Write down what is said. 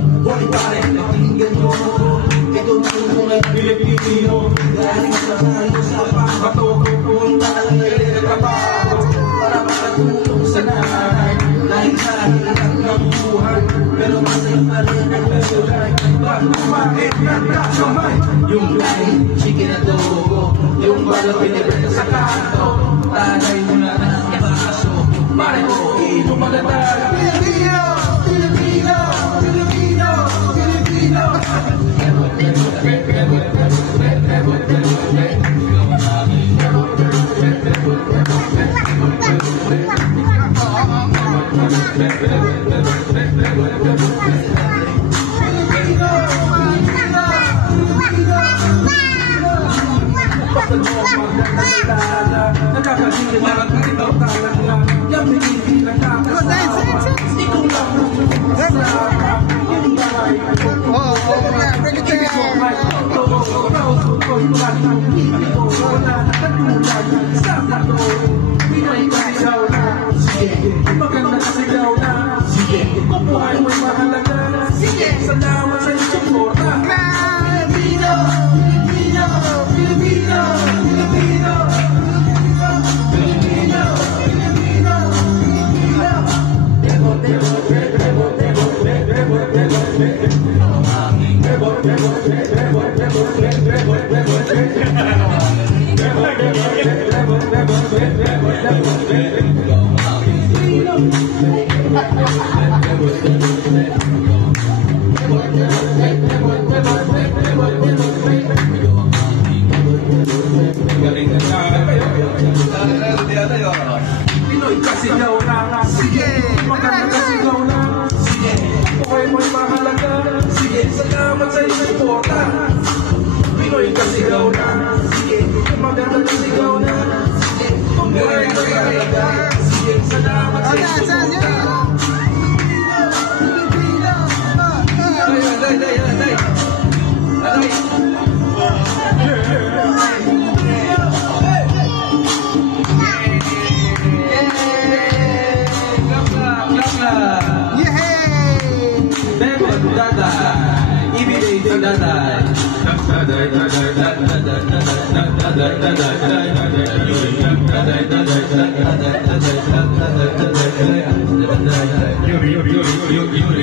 Hoy pare, pakinggan mo. Ito na kung mga Pilipino. Galing sa tayo sa pangbato. Punta na lang ngayon na trabaho. Para makatulong sa nanay. Dahil sa hirap ng buhay. Pero masaya pa rin ang memory. Bago kumain ng kamay. Yung kain, chicken at dogo. Yung bala pinipita sa kanto. Tanay mo na ng baso. Pare ko, ino malatala. Pilipino! Pilipino! Pilipino! Pilipino! Salamat sa inyong suporta. Pilipino! Pilipino! Pilipino! Pilipino! Pilipino! Pilipino! Pinoy kasigaw na. Sige! Maganda kasigaw na. Sige! Buhay mo'y mahalaga. Sige! Salamat sa iyong suporta. Pinoy kasigaw na. Sige! Maganda kasigaw na. Sige! Buhay mo'y mahalaga. Sige! Salamat sa iyong suporta. Yuri